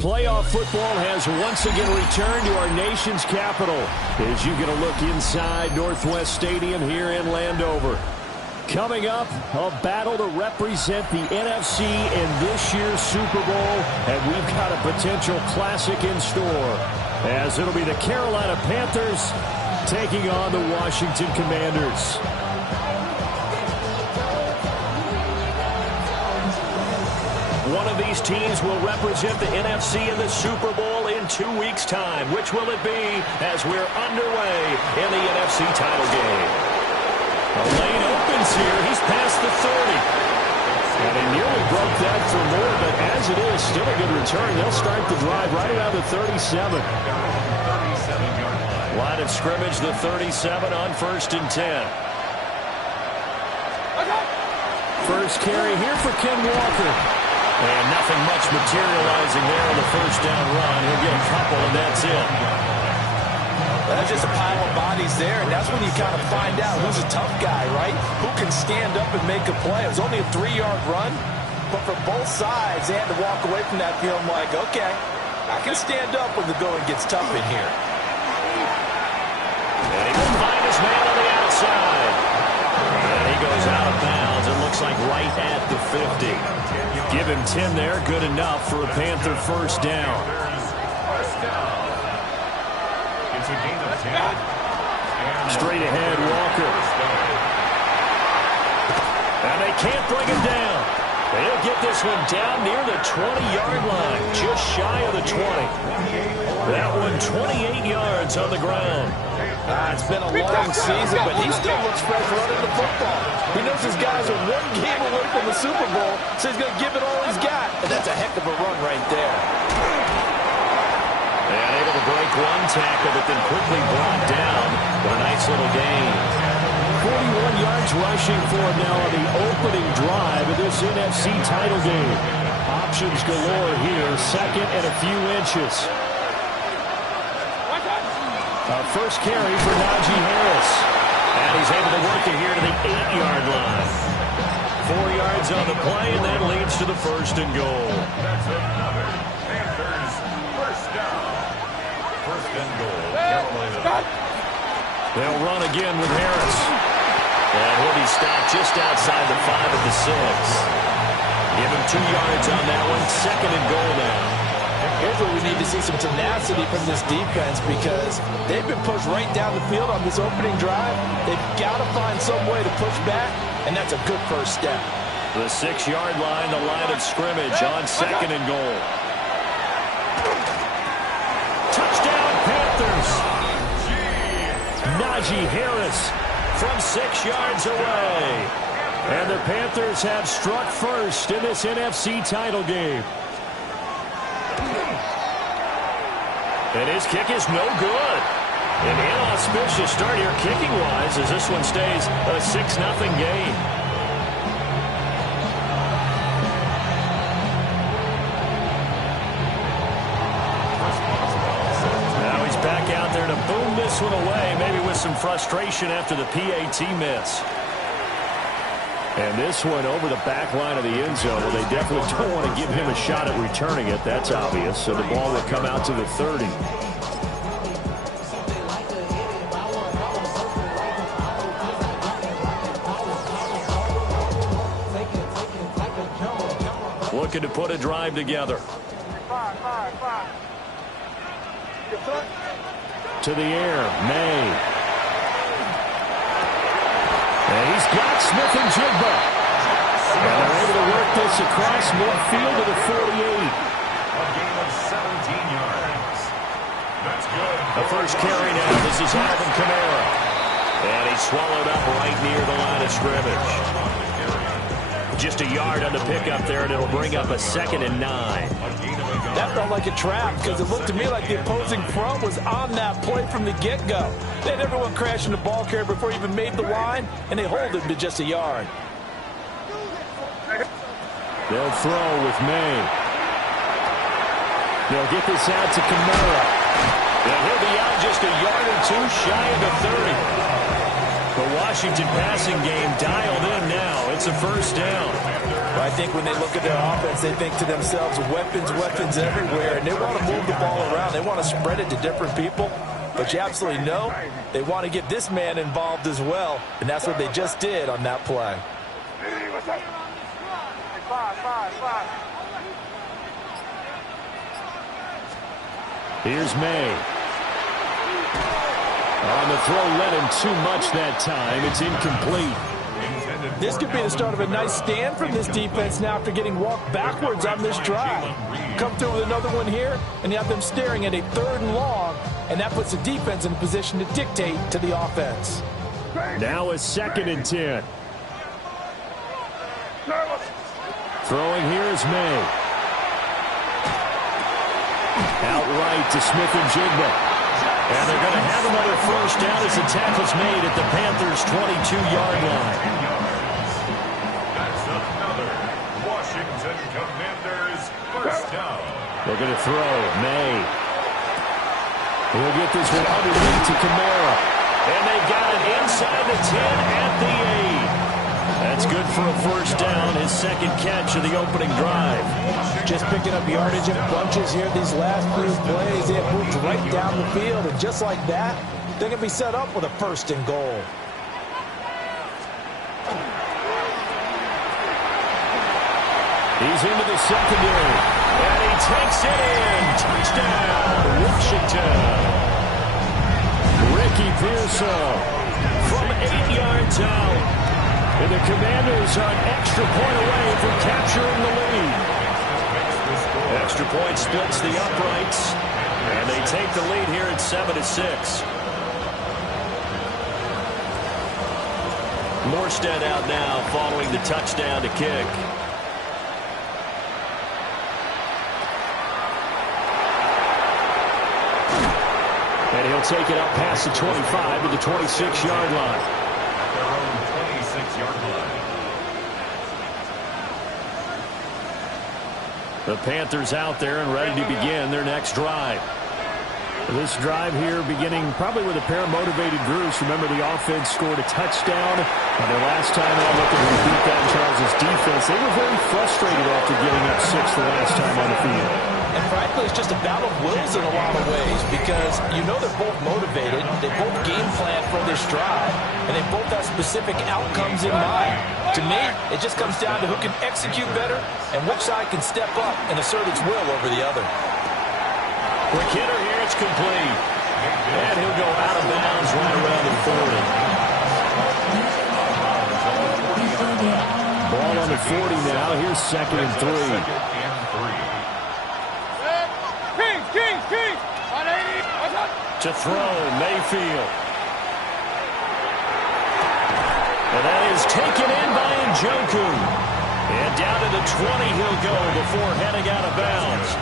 Playoff football has once again returned to our nation's capital as you get a look inside Northwest Stadium here in Landover. Coming up, a battle to represent the NFC in this year's Super Bowl, and we've got a potential classic in store, as it'll be the Carolina Panthers taking on the Washington Commanders. One of these teams will represent the NFC in the Super Bowl in 2 weeks' time. Which will it be as we're underway in the NFC title game? The lane opens here. He's past the 30. And he nearly broke that for more, but as it is, still a good return. They'll start the drive right around the 37. Line of scrimmage, the 37 on 1st and 10. First carry here for Ken Walker. And nothing much materializing there on the first down run. He'll get a couple, and that's it. That's just a pile of bodies there, and that's when you kind of find out who's a tough guy, right? Who can stand up and make a play. It was only a 3-yard run, but for both sides, they had to walk away from that feeling like, okay, I can stand up when the going gets tough in here. And he will find his man on the outside. And he goes out of bounds. It looks like right at the 50. Give him 10 there. Good enough for a Panther first down. Straight ahead, Walker. And they can't bring him down. They'll get this one down near the 20-yard line, just shy of the 20. That one 28 yards on the ground. It's been a long season, but he still looks fresh running the football. He knows his guys are one game away from the Super Bowl, so he's going to give it all he's got. And that's a heck of a run right there. And able to break one tackle, but then quickly brought down. But a nice little gain. 41 yards rushing for him now on the opening drive of this NFC title game. Options galore here, second and a few inches. First carry for Najee Harris. And he's able to work it here to the 8-yard line. 4 yards on the play, and that leads to the first and goal. That's another Panthers first down. First and goal, Carolina. They'll run again with Harris. And he'll be stopped just outside the 5 at the 6. Give him 2 yards on that one. Second and goal now. Here's where we need to see some tenacity from this defense, because they've been pushed right down the field on this opening drive. They've got to find some way to push back, and that's a good first step. The 6-yard line, the line of scrimmage on second and goal. Touchdown, Panthers. Najee Harris from 6 yards away. And the Panthers have struck first in this NFC title game. And his kick is no good. An inauspicious start here kicking-wise as this one stays a 6-0 game. Now he's back out there to boom this one away, maybe with some frustration after the PAT miss. And this one over the back line of the end zone. Well, they definitely don't want to give him a shot at returning it. That's obvious. So the ball will come out to the 30. Looking to put a drive together. To the air, May. And he's got Smith and Jigba. And they're able to work this across midfield to the 48. A gain of 17 yards. That's good. The first carry now. This is Alvin Kamara. And he's swallowed up right near the line of scrimmage. Just a yard on the pickup there, and it'll bring up a 2nd and 9. That felt like a trap, because it looked to me like the opposing front was on that play from the get-go. They had everyone crashing the ball carrier before he even made the line, and they hold him to just a yard. They'll throw with May. They'll get this out to Kamara. And he'll be out just a yard or two shy of the 30. The Washington passing game dialed in now. It's a first down. But I think when they look at their offense, they think to themselves, weapons, weapons everywhere, and they want to move the ball around. They want to spread it to different people. But you absolutely know they want to get this man involved as well, and that's what they just did on that play. Here's May. On the throw, led him too much that time. It's incomplete. This could be the start of a nice stand from this defense now after getting walked backwards on this drive. Come through with another one here, and you have them staring at a 3rd and long, and that puts the defense in a position to dictate to the offense. Now a 2nd and 10. Throwing here is May. Outright to Smith-Njigba. And they're going to have another first down as the tackle's made at the Panthers' 22-yard line. That's another Washington Commanders first down. Looking to throw. May. He'll get this one underneath to Kamara. And they've got it inside the 10 at the 8. That's good for a first down, his 2nd catch of the opening drive. Just picking up yardage in bunches here these last few plays. They have moved right down the field, and just like that, they're going to be set up with a 1st and goal. He's into the secondary, and he takes it in. Touchdown, Washington. Ricky Pearsall from 8 yards out. And the Commanders are an extra point away from capturing the lead. Extra point splits the uprights, and they take the lead here at 7-6. Morstead out now following the touchdown to kick. And he'll take it up past the 25 to the 26-yard line. The Panthers out there and ready to begin their next drive. This drive here beginning probably with a pair of motivated groups. Remember, the offense scored a touchdown. And their last time out looking to beat that Charles' defense, they were very frustrated after giving up 6 the last time on the field. And frankly, it's just a battle of wills in a lot of ways because you know they're both motivated. They both game plan for this drive, and they both have specific outcomes in mind. To me, it just comes down to who can execute better and which side can step up and assert its will over the other. Quick hitter here, it's complete. And he'll go out of bounds right around the 40. Ball on the 40 now. Here's 2nd and 3. To throw, Mayfield. And that is taken in by Njoku. And down to the 20 he'll go before heading out of bounds.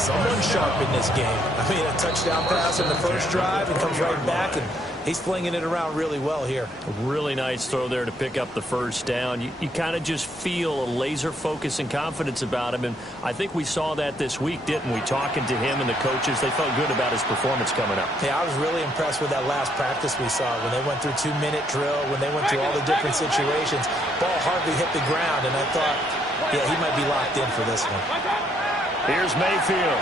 Someone sharp in this game. I mean, a touchdown pass in the first drive and comes right back, and he's flinging it around really well here. A really nice throw there to pick up the first down. You kind of just feel a laser focus and confidence about him, and I think we saw that this week, didn't we? Talking to him and the coaches, they felt good about his performance coming up. Yeah, I was really impressed with that last practice we saw when they went through 2-minute drill, when they went through all the different situations. Ball hardly hit the ground, and I thought, yeah, he might be locked in for this one. Here's Mayfield.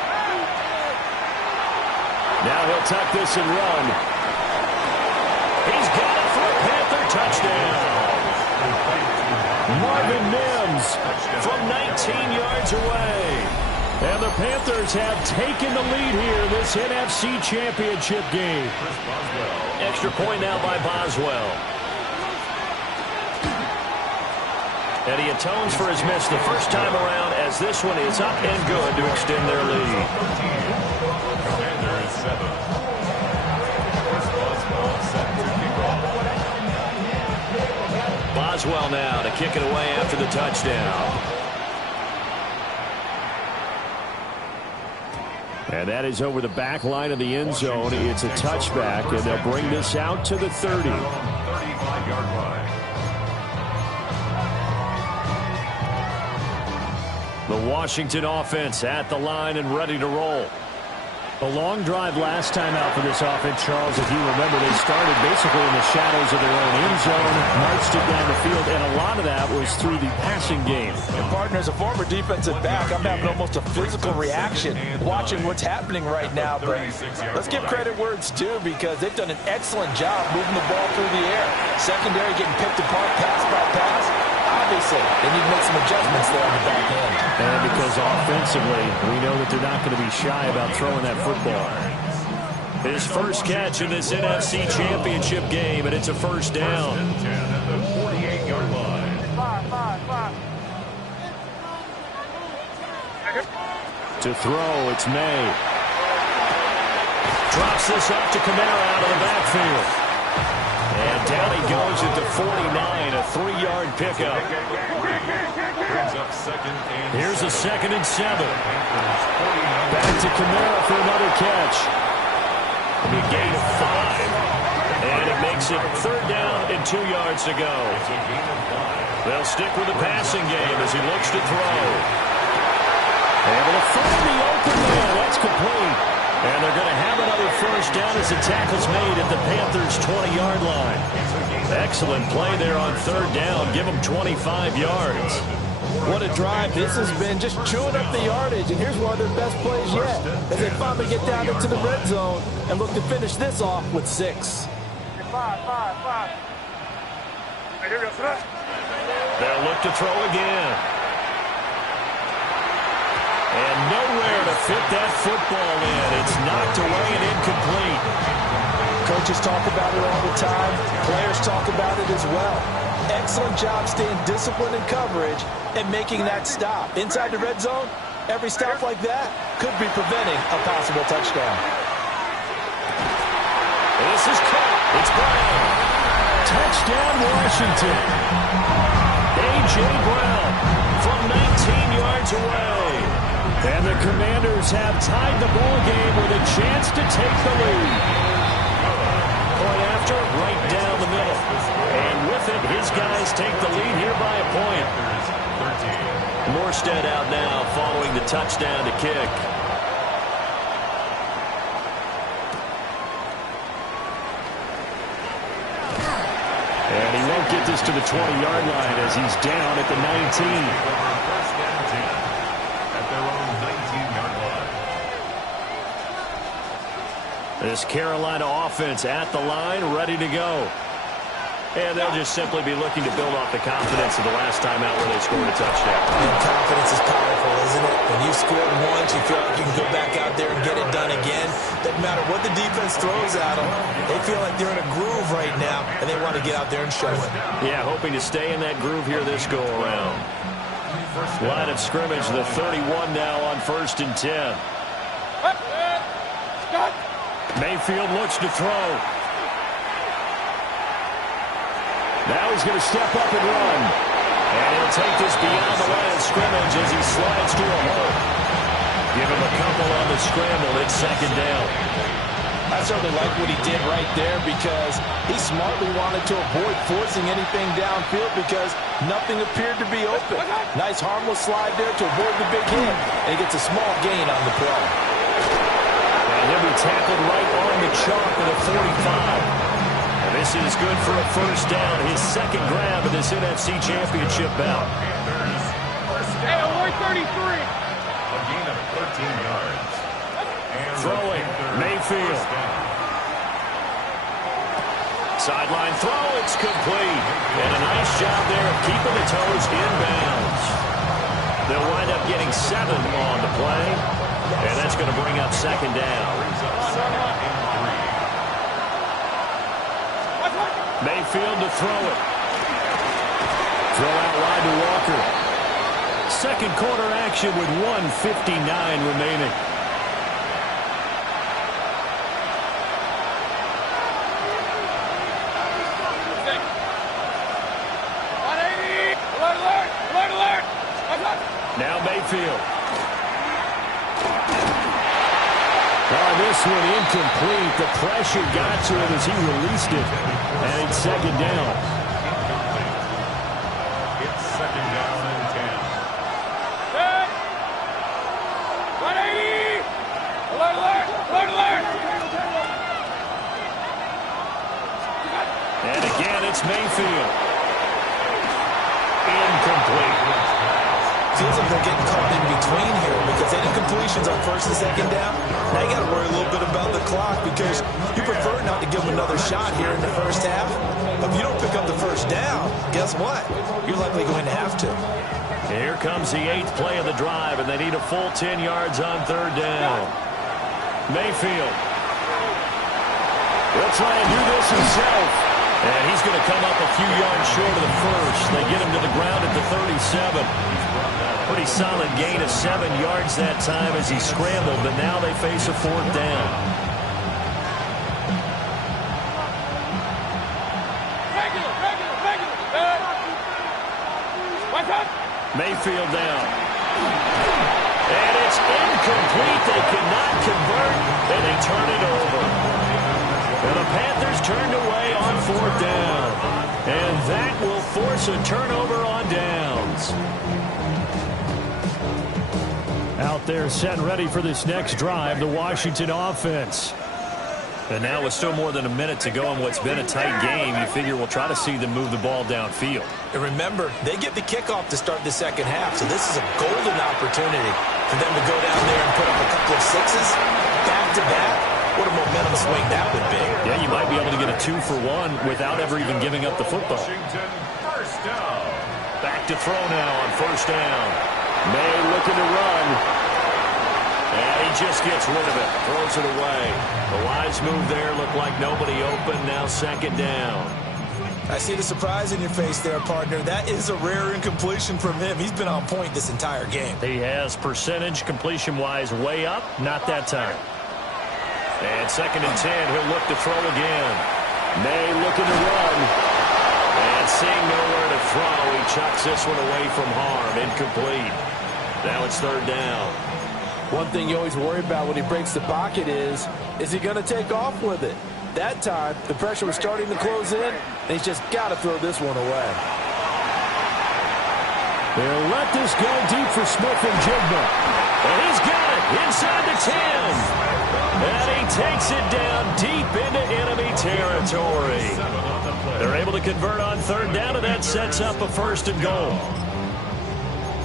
Now he'll tuck this and run. He's got it for a Panther touchdown. Marvin Mims from 19 yards away. And the Panthers have taken the lead here in this NFC Championship game. Extra point now by Boswell. And he atones for his miss the first time around as this one is up and good to extend their lead. Boswell now to kick it away after the touchdown. And that is over the back line of the end zone. It's a touchback, and they'll bring this out to the 30. 35-yard line. The Washington offense at the line and ready to roll. A long drive last time out for this offense, Charles. If you remember, they started basically in the shadows of their own end zone, marched it down the field, and a lot of that was through the passing game. And partner, as a former defensive back, I'm having almost a physical reaction watching what's happening right now. But let's give credit where it's due, because they've done an excellent job moving the ball through the air. Secondary getting picked apart pass by pass. Obviously, they need to make some adjustments there on the back end. And because offensively, we know that they're not going to be shy about throwing that football. His first catch in this NFC Championship game, and it's a first down. To throw, it's May. Drops this off to Kamara out of the backfield. And down he goes at the 49, a 3-yard pickup. Here's a 2nd and 7. Back to Kamara for another catch. A gain of 5. And it makes it 3rd down and 2 yards to go. They'll stick with the passing game as he looks to throw. Able to find the open man. That's complete. And they're going to have another first down as the tackle's made at the Panthers' 20-yard line. Excellent play there on 3rd down. Give them 25 yards. What a drive this has been, just chewing up the yardage. And here's one of their best plays yet, as they finally get down into the red zone and look to finish this off with 6. They'll look to throw again. And nowhere to fit that football in. It's knocked away and incomplete. Coaches talk about it all the time. Players talk about it as well. Excellent job staying disciplined in coverage and making that stop. Inside the red zone, every stop like that could be preventing a possible touchdown. This is caught. It's Brown. Touchdown, Washington. A.J. Brown from 19 yards away. And the Commanders have tied the ball game with a chance to take the lead. Point after, right down the middle. And with it, his guys take the lead here by a point. Morstead out now following the touchdown to kick. And he won't get this to the 20-yard line as he's down at the 19. This Carolina offense at the line, ready to go. And they'll just simply be looking to build off the confidence of the last time out where they scored a touchdown. And confidence is powerful, isn't it? When you scored once, you feel like you can go back out there and get it done again. Doesn't matter what the defense throws at them. They feel like they're in a groove right now, and they want to get out there and show it. Yeah, hoping to stay in that groove here this go-around. Line of scrimmage, the 31 now on 1st and 10. Mayfield looks to throw. Now he's going to step up and run. And he'll take this beyond the line of scrimmage as he slides to a hole. Give him a couple on the scramble. It's 2nd down. I certainly like what he did right there, because he smartly wanted to avoid forcing anything downfield because nothing appeared to be open. Nice harmless slide there to avoid the big hit. And he gets a small gain on the play. And he'll be tackled right on the chalk at a 45. And this is good for a first down. His 2nd grab of this NFC Championship bout. Hey, award 33. A gain of 13 yards. Throwing, Mayfield. Sideline throw, it's complete. And a nice job there of keeping the toes inbounds. They'll wind up getting 7 on the play. And that's going to bring up 2nd down. Mayfield to throw it. Throw out wide to Walker. 2nd quarter action with 1:59 remaining. Now Mayfield. This one incomplete. The pressure got to him as he released it. And it's 2nd down. It's 2nd down and 10. Hey! 180! Alert, alert! Feels like they're getting caught in between here because they did completions on first and second down. Now you got to worry a little bit about the clock because you prefer not to give them another shot here in the first half. But if you don't pick up the first down, guess what? You're likely going to have to. Here comes the 8th play of the drive, and they need a full 10 yards on third down. Mayfield. He'll try and do this himself. And he's going to come up a few yards short of the first. They get him to the ground at the 37. Pretty solid gain of 7 yards that time as he scrambled, but now they face a 4th down. Mayfield down. And it's incomplete. They cannot convert, and they turn it over. And the Panthers turned away on 4th down. And that will force a turnover on downs. Out there set and ready for this next drive, the Washington offense. And now with still more than a minute to go in what's been a tight game, you figure we'll try to see them move the ball downfield. And remember, they get the kickoff to start the second half, so this is a golden opportunity for them to go down there and put up a couple of sixes back-to-back. What a momentum swing that would be. Yeah, you might be able to get a 2-for-1 without ever even giving up the football. Washington, first down. Back to throw now on first down. May looking to run. And he just gets rid of it. Throws it away. The wise move there. Looked like nobody open. Now second down. I see the surprise in your face there, partner. That is a rare incompletion from him. He's been on point this entire game. He has percentage completion-wise way up. Not that time. And second and 10, he'll look to throw again. May looking to run. And seeing nowhere to throw, he chucks this one away from harm. Incomplete. Now it's third down. One thing you always worry about when he breaks the pocket is he going to take off with it? That time, the pressure was starting to close in, and he's just got to throw this one away. They'll let this go deep for Smith and Jigba. And he's got it inside the 10. And he takes it down deep into enemy territory. They're able to convert on third down, and that sets up a first and goal.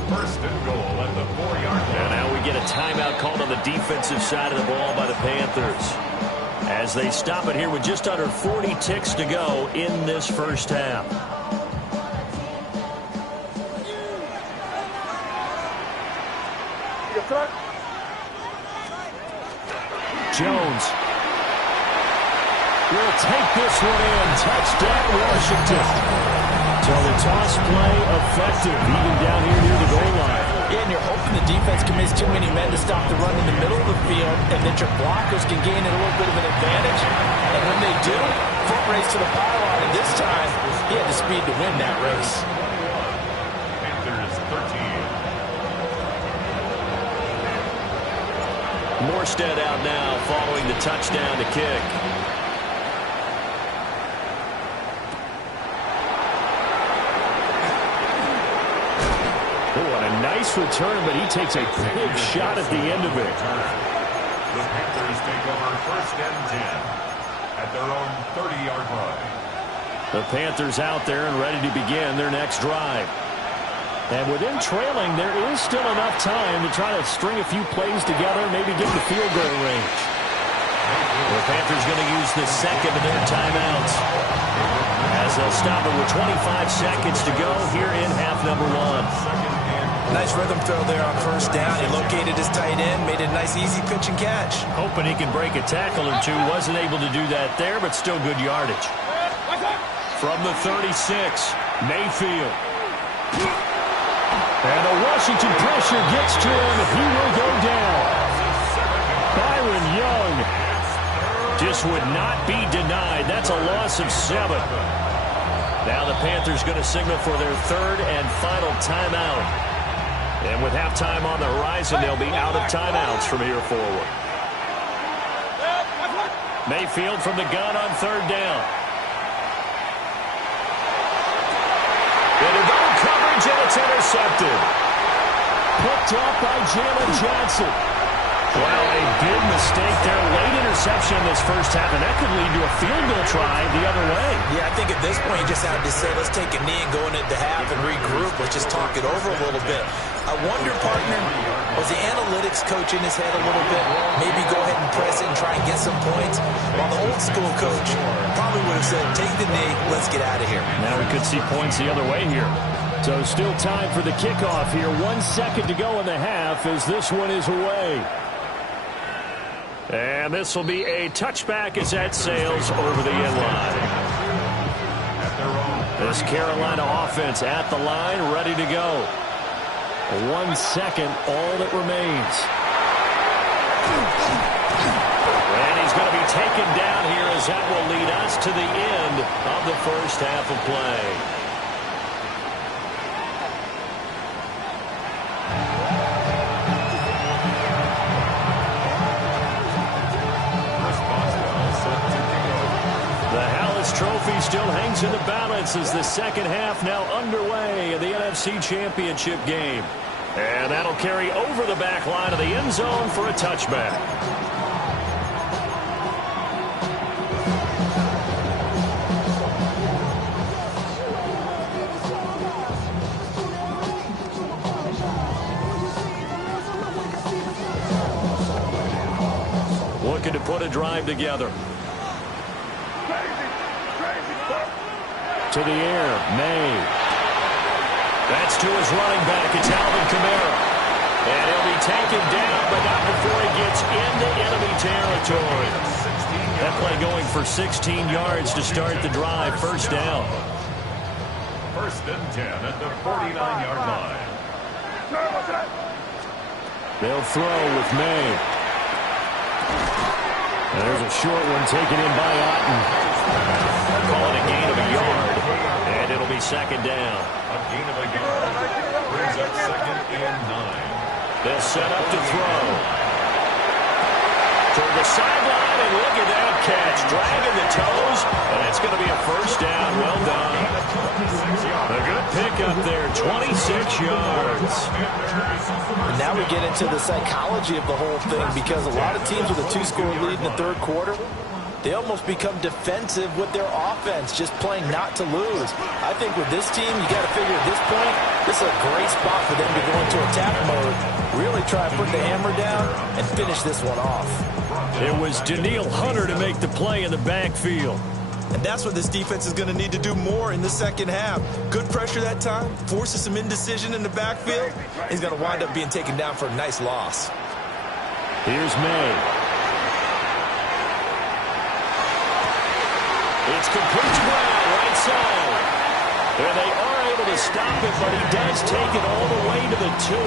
First and goal at the 4-yard line. And now we get a timeout called on the defensive side of the ball by the Panthers, as they stop it here with just under 40 ticks to go in this first half. Jones will take this one in. Touchdown, Washington. So the toss play effective, even down here near the goal line. Yeah, and you're hoping the defense commits too many men to stop the run in the middle of the field, and that your blockers can gain a little bit of an advantage. And when they do, foot race to the pylon, and this time, he had the speed to win that race. Panthers 13. Morstead out now following the touchdown to kick. Oh, and a nice return, but he takes a big shot at the end of it. The Panthers take over first and 10 at their own 30-yard line. The Panthers out there and ready to begin their next drive. And within trailing, there is still enough time to try to string a few plays together, maybe get the field goal range. The Panthers going to use the second of their timeouts, as they'll stop it with 25 seconds to go here in half number 1. Nice rhythm throw there on first down. He located his tight end, made a nice easy pitch and catch. Hoping he can break a tackle or two. Wasn't able to do that there, but still good yardage. From the 36, Mayfield. And the Washington pressure gets to him. He will go down. Byron Young just would not be denied. That's a loss of 7. Now the Panthers going to signal for their third and final timeout. And with halftime on the horizon, they'll be out of timeouts from here forward. Mayfield from the gun on third down. Into double coverage, and it's intercepted. Picked up by Jalen Johnson. Well, a big mistake there. Late interception in this first half, and that could lead to a field goal try the other way. Yeah, I think at this point you just have to say, let's take a knee and go into the half and regroup. Let's just talk it over a little bit. I wonder, partner, was the analytics coach in his head a little bit? Maybe go ahead and press it and try and get some points. While the old school coach probably would have said, take the knee, let's get out of here. Now we could see points the other way here. So still time for the kickoff here. 1 second to go in the half as this one is away. And this will be a touchback as that sails over the end line. This Carolina offense at the line, ready to go. 1 second, all that remains. And he's going to be taken down here as that will lead us to the end of the first half of play. Trophy still hangs in the balance as the second half now underway in the NFC Championship game. And that'll carry over the back line of the end zone for a touchback. Looking to put a drive together. To the air, May. That's to his running back. It's Alvin Kamara. And he'll be taken down, but not before he gets into enemy territory. That play going for 16 yards to start the drive. First down. First and 10 at the 49-yard line. They'll throw with May. And there's a short one taken in by Otten. Call it a gain of a yard, and it'll be second down. A gain of a yard brings up second and 9. They'll set up to throw. Toward the sideline, and look at that catch. Dragging the toes, and it's going to be a first down. Well done. A good pickup there, 26 yards. And now we get into the psychology of the whole thing, because a lot of teams with a 2-score lead in the third quarter, they almost become defensive with their offense, just playing not to lose. I think with this team, you got to figure at this point, this is a great spot for them to go into attack mode, really try and put the hammer down and finish this one off. It was Danielle Hunter to make the play in the backfield. And that's what this defense is going to need to do more in the second half. Good pressure that time, forces some indecision in the backfield. He's going to wind up being taken down for a nice loss. Here's May. It's complete to Brown, right side. And they are able to stop it, but he does take it all the way to the 2.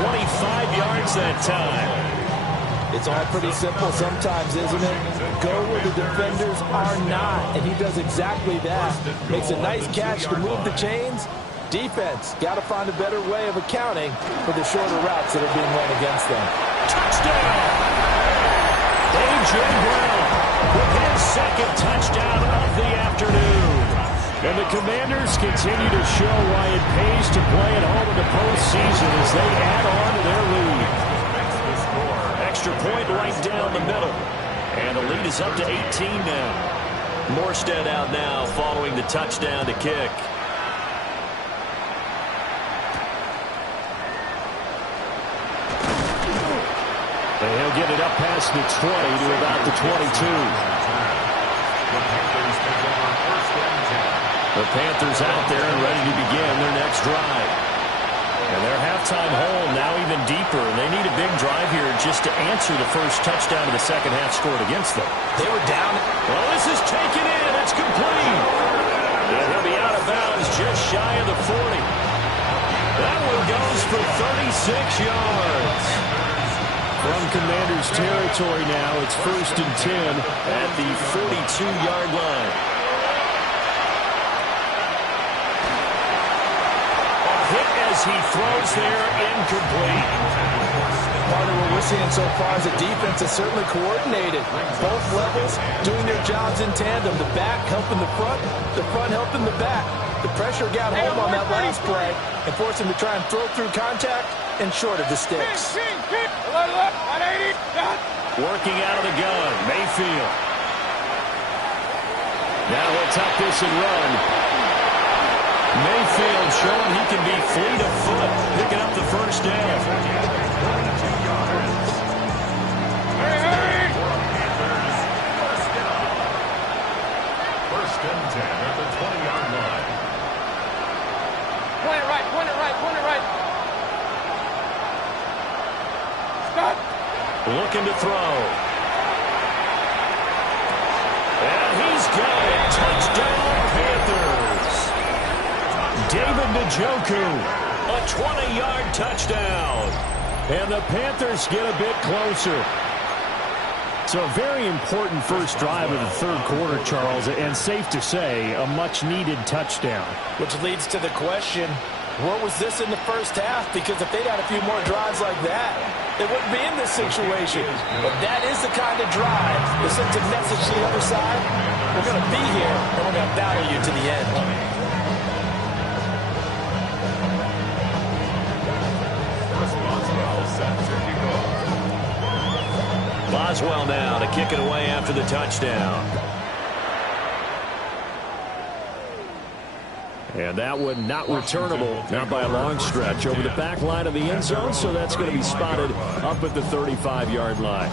25 yards that time. It's all pretty simple sometimes, isn't it? Go where the defenders are not, and he does exactly that. Makes a nice catch to move the chains. Defense, got to find a better way of accounting for the shorter routes that are being run against them. Touchdown! A.J. Brown with his second touchdown of the afternoon. And the Commanders continue to show why it pays to play at home in the postseason as they add on to their lead. Extra point right down the middle. And the lead is up to 18 now. Morstead out now following the touchdown to kick. And he'll get it up past the 20 to about the 22. The Panthers out there and ready to begin their next drive. And their halftime home now even deeper, and they need a big drive here just to answer the first touchdown of the second half scored against them. They were down. Well, this is taken in. It's complete. And he'll be out of bounds just shy of the 40. That one goes for 36 yards. From Commanders territory now, it's first and 10 at the 42-yard line. A hit as he throws there, incomplete. Partner, what we're seeing so far is the defense is certainly coordinated. Both levels doing their jobs in tandem. The back helping the front helping the back. The pressure got home on that last play and forced him to try and throw through contact and short of the sticks. Working out of the gun, Mayfield. Now he'll tuck this and run. Mayfield showing he can be fleet of foot. looking to throw. And he's got it. Touchdown, Panthers. David Njoku, a 20-yard touchdown. And the Panthers get a bit closer. So a very important first drive of the third quarter, Charles, and safe to say, a much-needed touchdown. Which leads to the question, what was this in the first half? Because if they'd had a few more drives like that, they wouldn't be in this situation. But that is the kind of drive that sends a message to the other side. We're going to be here, and we're going to battle you to the end. Boswell now to kick it away after the touchdown. And that one not returnable, not by a long stretch, over the back line of the end zone, so that's going to be spotted up at the 35-yard line.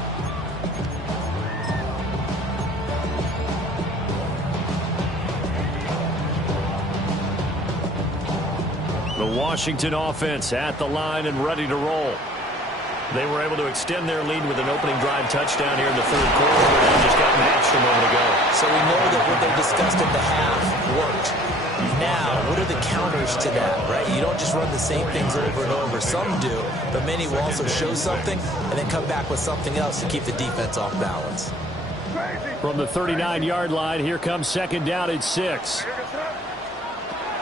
The Washington offense at the line and ready to roll. They were able to extend their lead with an opening drive touchdown here in the third quarter, and just got matched a moment ago. So we know that what they discussed at the half worked. Now, what are the counters to that, right? You don't just run the same things over and over. Some do, but many will also show something and then come back with something else to keep the defense off balance. From the 39-yard line, here comes second down at 6.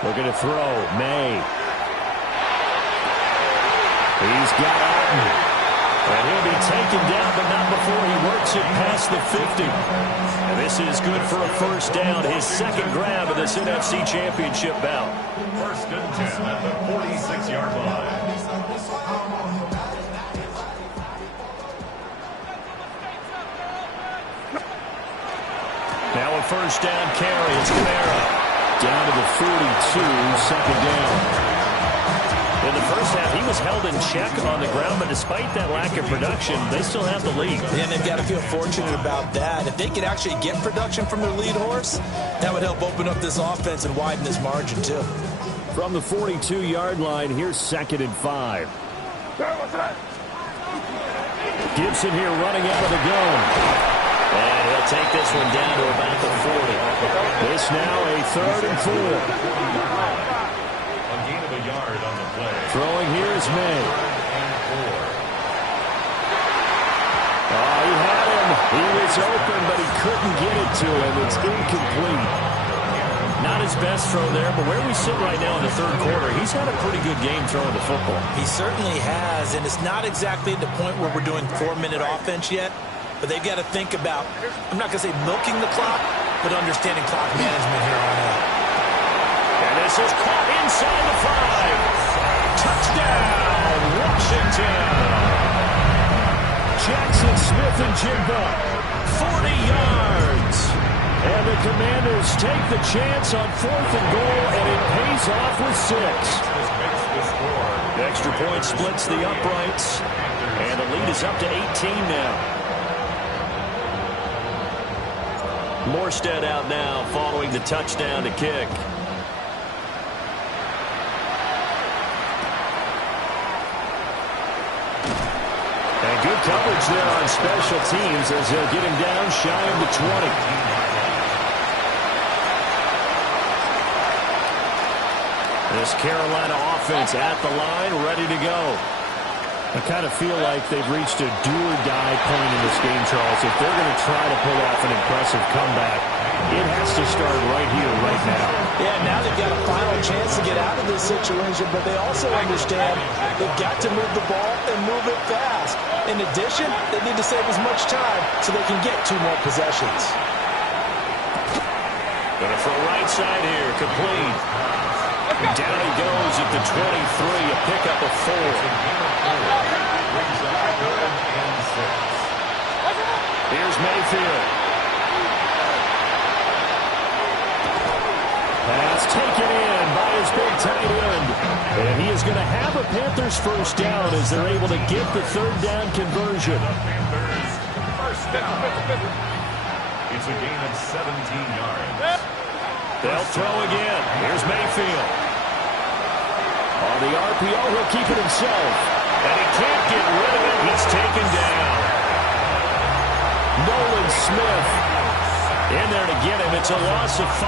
Looking to throw, May. He's got Alton. And he'll be taken down, but not before he works it past the 50. And this is good for a first down, his second grab of this NFC Championship bout. First and 10 at the 46-yard line. Now a first down carry. It's Kamara. Down to the 42, second down. In the first half, he was held in check on the ground, but despite that lack of production, they still have the lead. And they've got to feel fortunate about that. If they could actually get production from their lead horse, that would help open up this offense and widen this margin, too. From the 42-yard line, here's second and 5. Gibson here running out of the gun. And he'll take this one down to about the 40. This now a third and 4. Yard on the play. Throwing here is May. Oh, he had him. He was open, but he couldn't get it to him. It's incomplete. Not his best throw there, but where we sit right now in the third quarter, he's had a pretty good game throwing the football. He certainly has, and it's not exactly at the point where we're doing 4-minute offense yet, but they've got to think about, I'm not going to say milking the clock, but understanding clock management here on out. And this is caught inside the 5. Touchdown, Washington. Jackson Smith and Jigba, 40 yards. And the Commanders take the chance on 4th and goal, and it pays off with 6. The extra point splits the uprights, and the lead is up to 18 now. Morstead out now following the touchdown to kick. And good coverage there on special teams as they'll get him down shy of the 20. This Carolina offense at the line, ready to go. I kind of feel like they've reached a do-or-die point in this game, Charles. If they're going to try to pull off an impressive comeback, it has to start right here, right now. Yeah, now they've got a final chance to get out of this situation, but they also understand they've got to move the ball and move it fast. In addition, they need to save as much time so they can get 2 more possessions. Going to throw right side here, complete. Down he goes at the 23, a pickup of 4. Here's Mayfield. Pass taken in by his big tight end. And he is going to have a Panthers first down as they're able to get the third down conversion. Panthers first down. It's a gain of 17 yards. They'll throw again. Here's Mayfield. On the RPO, he'll keep it himself. And he can't get rid of it. He's taken down. Nolan Smith in there to get him. It's a loss of 5.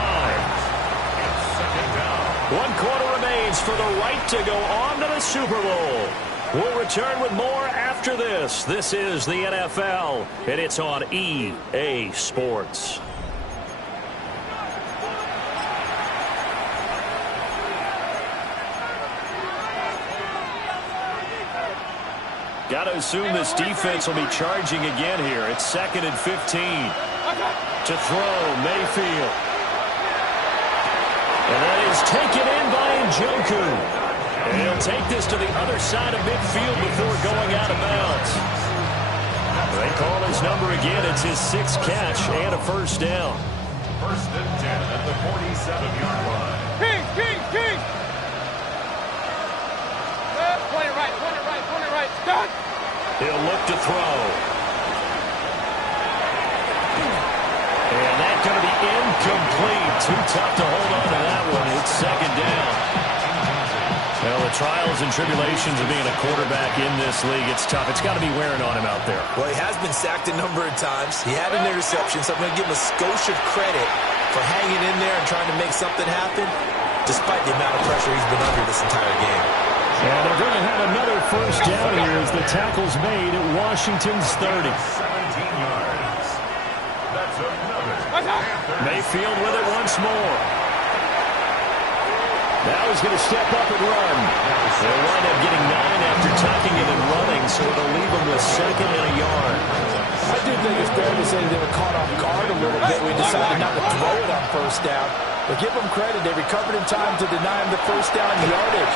1 quarter remains for the right to go on to the Super Bowl. We'll return with more after this. This is the NFL, and it's on EA Sports. Got to assume this defense will be charging again here. It's 2nd and 15. To throw, Mayfield. And that is taken in by Njoku. And he'll take this to the other side of midfield before going out of bounds. They call his number again. It's his 6th catch and a first down. 1st and 10 at the 47-yard line. King! Point it right. Start! He'll look to throw. And that's going to be incomplete. Too tough to hold on to that one. It's 2nd down. Well, the trials and tribulations of being a quarterback in this league, it's tough. It's got to be wearing on him out there. Well, he has been sacked a number of times. He had an interception, so I'm going to give him a skosh of credit for hanging in there and trying to make something happen, despite the amount of pressure he's been under this entire game. And they're going to have another first down here as the tackle's made at Washington's 30. 17 yards. That's another. Mayfield with it once more. Now he's going to step up and run. They'll wind up getting 9 after tucking it and running, so it'll leave him with 2nd and a yard. I do think it's fair to say they were caught off guard a little bit. We decided not to throw it on first down. But give them credit. They recovered in time to deny him the first down yardage.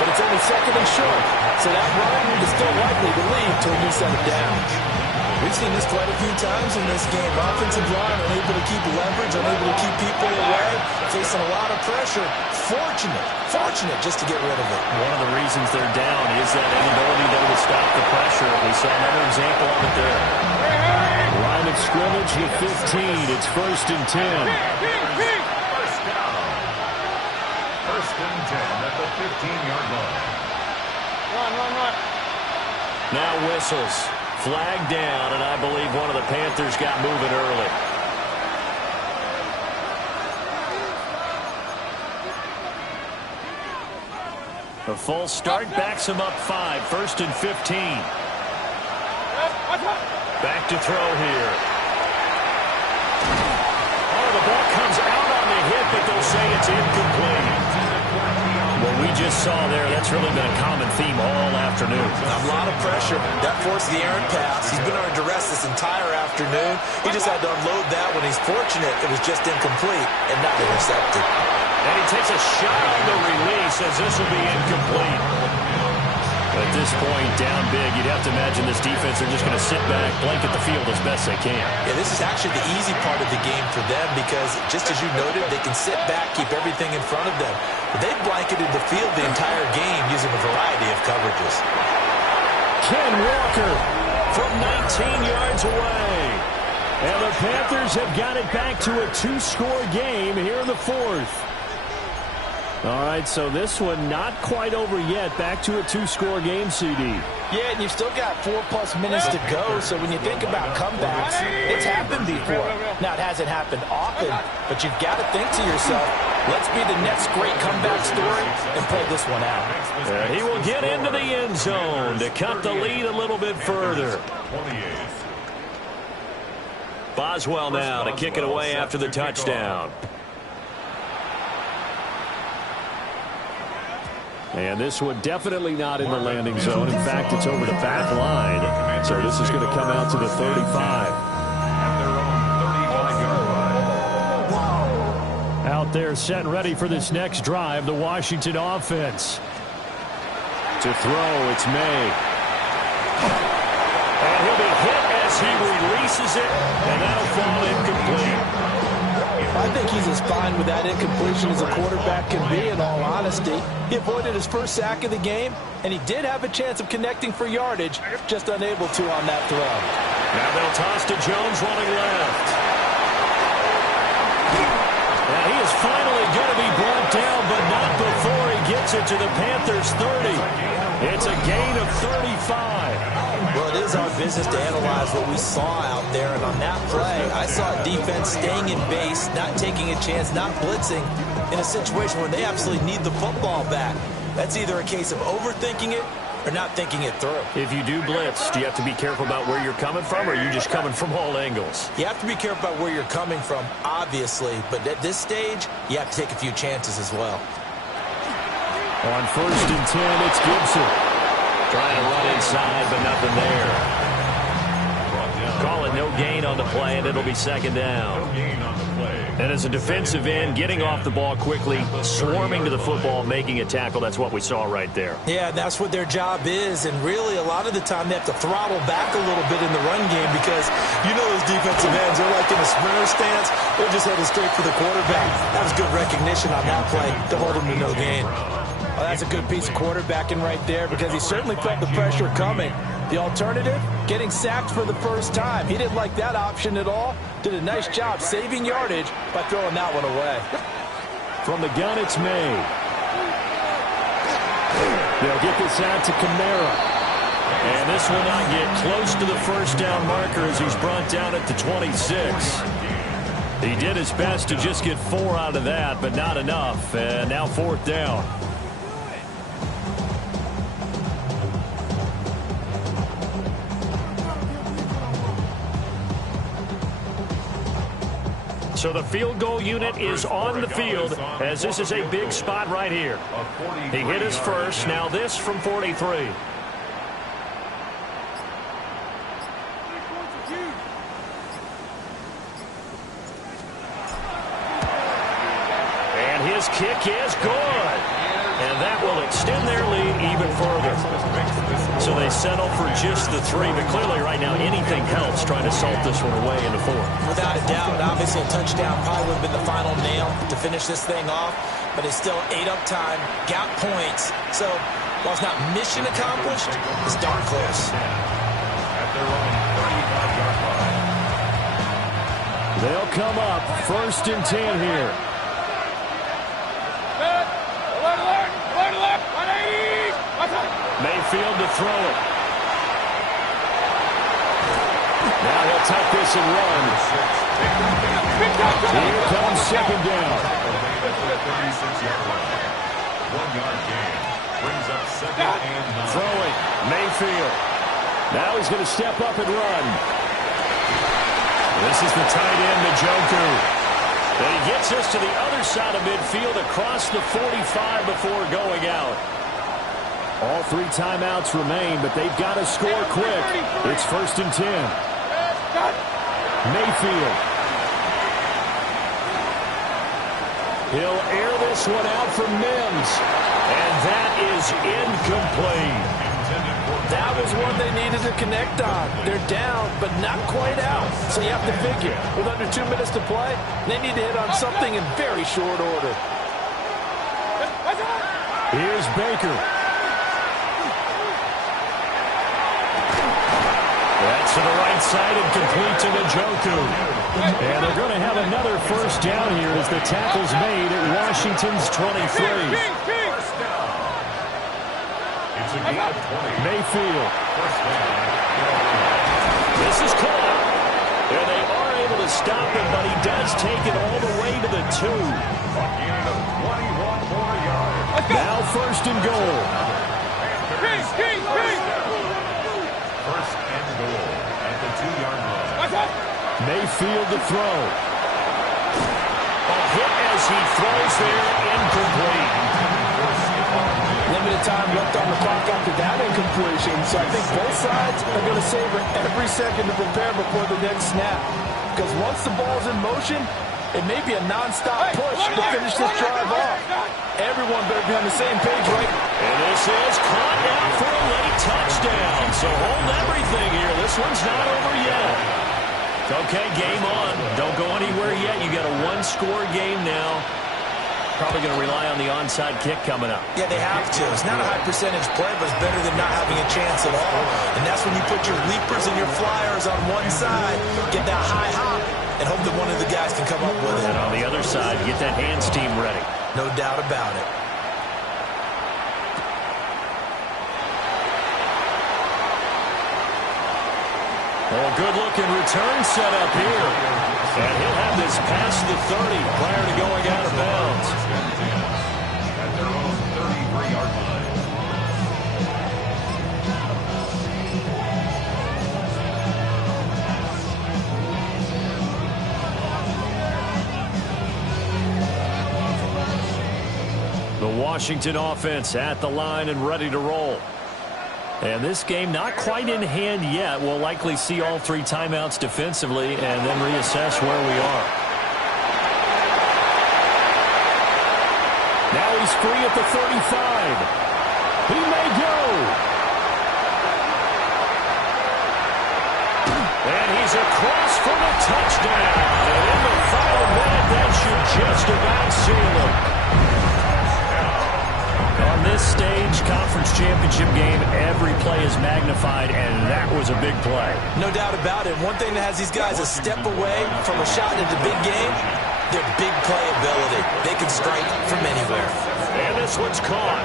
But it's only 2nd and short. So that run is still likely to lead to a new set of downs. We've seen this quite a few times in this game. Offensive line unable to keep leverage, unable to keep people away, facing a lot of pressure. Fortunate just to get rid of it. One of the reasons they're down is that inability though to stop the pressure. We saw another example of it there. Line of scrimmage with 15. It's 1st and 10. First down. 1st and 10 at the 15-yard line. Run. Now whistles. Flag down, and I believe one of the Panthers got moving early. A full start backs him up 5. 1st and 15. Back to throw here. Oh, the ball comes out on the hit, but they'll say it's incomplete. What we just saw there, that's really been a common theme all afternoon. A lot of pressure. That forced the errant pass. He's been under duress this entire afternoon. He just had to unload that when he's fortunate it was just incomplete and not intercepted. And he takes a shot on the release as this will be incomplete. At this point, down big, you'd have to imagine this defense are just going to sit back, blanket the field as best they can. Yeah, this is actually the easy part of the game for them because, just as you noted, they can sit back, keep everything in front of them. But they've blanketed the field the entire game using a variety of coverages. Ken Walker from 19 yards away. And the Panthers have got it back to a 2-score game here in the 4th. All right, so this one not quite over yet. Back to a 2-score game, CD. Yeah, and you've still got 4+ minutes to go, so when you think about comebacks, it's happened before. Now, it hasn't happened often, but you've got to think to yourself, let's be the next great comeback story and play this one out. He will get into the end zone to cut the lead a little bit further. Boswell now to kick it away after the touchdown. And this one definitely not in the landing zone. In fact, it's over the back line. So this is going to come out to the 35. At their own 35-yard line. Out there set ready for this next drive, the Washington offense. To throw, it's May. And he'll be hit as he releases it, and that'll fall incomplete. I think he's as fine with that incompletion as a quarterback can be, in all honesty. He avoided his first sack of the game, and he did have a chance of connecting for yardage, just unable to on that throw. Now they'll toss to Jones running left. Now he is finally going to be brought down, but not before he gets it to the Panthers' 30. It's a gain of 35. Well, it is our business to analyze what we saw out there, and on that play, I saw defense staying in base, not taking a chance, not blitzing in a situation where they absolutely need the football back. That's either a case of overthinking it or not thinking it through. If you do blitz, do you have to be careful about where you're coming from, or are you just coming from all angles? You have to be careful about where you're coming from, obviously, but at this stage, you have to take a few chances as well. On 1st and 10, it's Gibson. Trying to run inside, but nothing there. Call it no gain on the play, and it'll be 2nd down. And as a defensive end, getting off the ball quickly, swarming to the football, making a tackle, that's what we saw right there. Yeah, that's what their job is, and really a lot of the time they have to throttle back a little bit in the run game because you know those defensive ends, they're like in a sprinter stance. They're just headed straight for the quarterback. That was good recognition on that play to hold him to no gain. Well, that's a good piece of quarterbacking right there because he certainly felt the pressure coming. The alternative, getting sacked for the first time. He didn't like that option at all. Did a nice job saving yardage by throwing that one away. From the gun, it's May. They'll get this out to Kamara. And this will not get close to the 1st down marker as he's brought down at the 26. He did his best to just get 4 out of that, but not enough. And now 4th down. So the field goal unit is on the field as this is a big spot right here. He hit his first. Now this from 43. And his kick is good. And that will extend their lead even further. So they settle for just the 3, but clearly right now anything helps trying to salt this one away into 4. Without a doubt, obviously a touchdown probably would have been the final nail to finish this thing off, but it's still ate up time, got points. So while it's not mission accomplished, it's darn close. They'll come up 1st and 10 here. Mayfield to throw it. Now he'll take this and run. Here comes 2nd down. 1-yard gain. Brings up 2nd and 9. Throwing. Mayfield. Now he's going to step up and run. This is the tight end, Njoku. And he gets us to the other side of midfield across the 45 before going out. All 3 timeouts remain, but they've got to score quick. It's 1st and 10. Mayfield. He'll air this one out for Mims. And that is incomplete. That was one they needed to connect on. They're down, but not quite out. So you have to figure, with under 2 minutes to play, they need to hit on something in very short order. Here's Baker. That's to the right side and complete to Njoku. And they're going to have another 1st down here as the tackle's made at Washington's 23. Mayfield. This is caught. And they are able to stop him, but he does take it all the way to the 2. Now 1st and goal. First and goal at the 2-yard line. Mayfield to throw. A hit as he throws there, incomplete. Limited time left on the clock after that incompletion, so I think both sides are going to savor every second to prepare before the next snap. Because once the ball's in motion, it may be a non-stop push to finish this drive off. Everyone better be on the same page, right? And this is caught now for a late touchdown. So hold everything here. This one's not over yet. Okay, game on. Don't go anywhere yet. You got a 1-score game now. Probably going to rely on the onside kick coming up. Yeah, they have to. It's not a high percentage play, but it's better than not having a chance at all. And that's when you put your leapers and your flyers on one side, get that high hop, and hope that one of the guys can come up with it. And on the other side, get that hands team ready. No doubt about it. Oh, good-looking return set up here. And he'll have this past the 30 prior to going out of bounds. At their own 33-yard line. The Washington offense at the line and ready to roll. And this game not quite in hand yet. We'll likely see all 3 timeouts defensively and then reassess where we are. Now he's free at the 35. He may go. And he's across for the touchdown. And in the final minute, that should just about seal him. On this stage, conference championship game, every play is magnified, and that was a big play. No doubt about it. One thing that has these guys a step away from a shot into the big game, their big play ability. They can strike from anywhere. And this one's caught.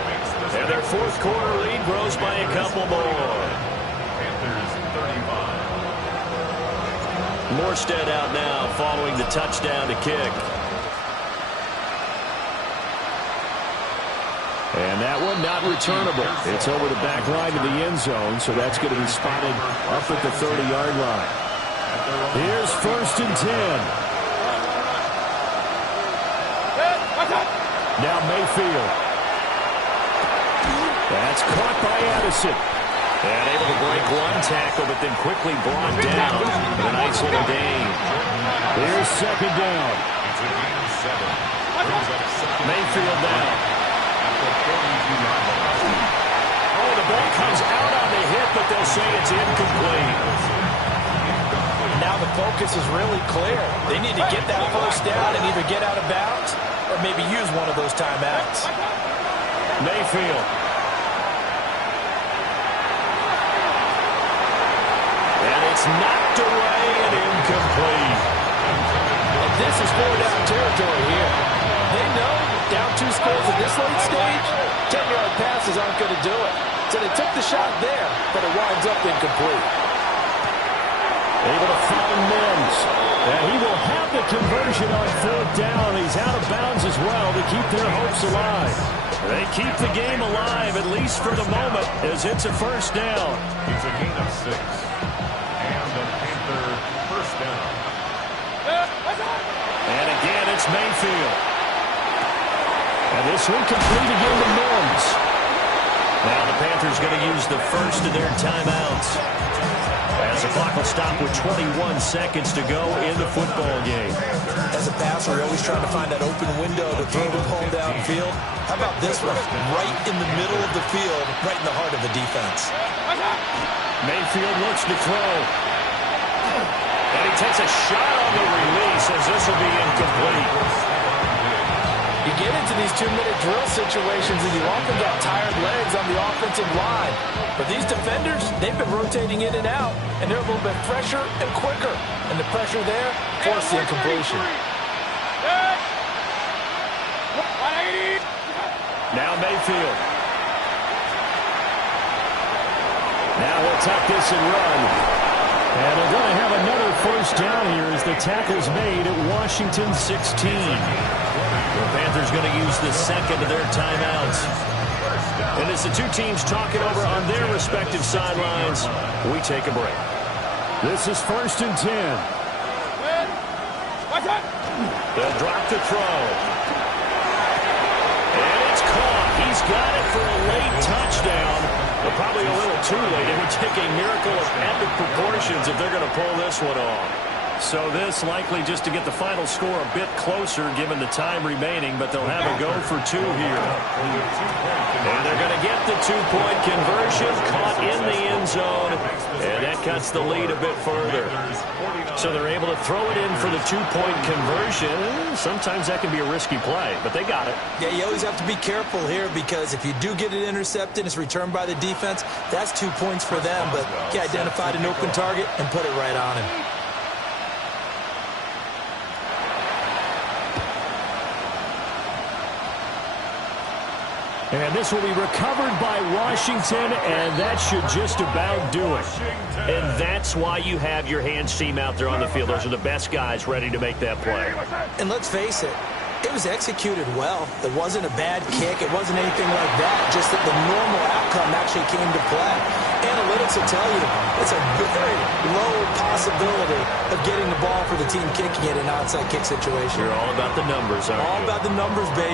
And their fourth quarter lead grows by a couple more. Panthers 35. Morstead out now following the touchdown to kick. And that one not returnable. It's over the back line of the end zone, so that's going to be spotted up at the 30-yard line. Here's 1st and 10. Now Mayfield. That's caught by Addison. And able to break one tackle, but then quickly brought down. A nice little gain. Here's 2nd down. Mayfield down. Oh, the ball comes out on the hit, but they'll say it's incomplete. Now the focus is really clear. They need to get that first down and either get out of bounds or maybe use one of those timeouts. Mayfield. And it's knocked away and incomplete. And this is 4-down territory here. They know down 2 scores at this late stage, 10-yard passes aren't going to do it. So they took the shot there, but it winds up incomplete. Able to find Mims. And he will have the conversion on 4th down. He's out of bounds as well to keep their hopes alive. They keep the game alive, at least for the moment, as it's a 1st down. It's a gain of 6. And the Panther 1st down. And again, it's Mayfield. And this one complete again to Mims. Now the Panthers going to use the first of their timeouts. As the clock will stop with 21 seconds to go in the football game. As a passer, you're always trying to find that open window to throw the ball downfield. How about this one? Right in the middle of the field, right in the heart of the defense. Mayfield looks to throw. And he takes a shot on the release as this will be incomplete. You get into these 2-minute drill situations and you often got tired legs on the offensive line. But these defenders, they've been rotating in and out, and they're a little bit fresher and quicker. And the pressure there forced the incompletion. Now Mayfield. Now he'll tuck this and run. And they're going to have another 1st down here as the tackle's made at Washington 16. The Panthers going to use the 2nd of their timeouts. And as the 2 teams talk it over on their respective sidelines, we take a break. This is 1st and 10. They'll drop the throw. And it's caught. He's got it for a late touchdown. But probably a little too late. It would take a miracle of epic proportions if they're going to pull this one off. So this likely just to get the final score a bit closer given the time remaining, but they'll have a go for 2 here. And they're going to get the 2-point conversion, caught in the end zone, and that cuts the lead a bit further. So they're able to throw it in for the 2-point conversion. Sometimes that can be a risky play, but they got it. Yeah, you always have to be careful here because if you do get it intercepted, it's returned by the defense, that's 2 points for them, but he identified an open target and put it right on him. And this will be recovered by Washington, and that should just about do it. And that's why you have your hands team out there on the field. Those are the best guys ready to make that play. And let's face it, it was executed well. It wasn't a bad kick. It wasn't anything like that. Just that the normal outcome actually came to play. Analytics will tell you it's a very low possibility of getting the ball for the team kicking it in an onside kick situation. You're all about the numbers, aren't you? All about the numbers, baby.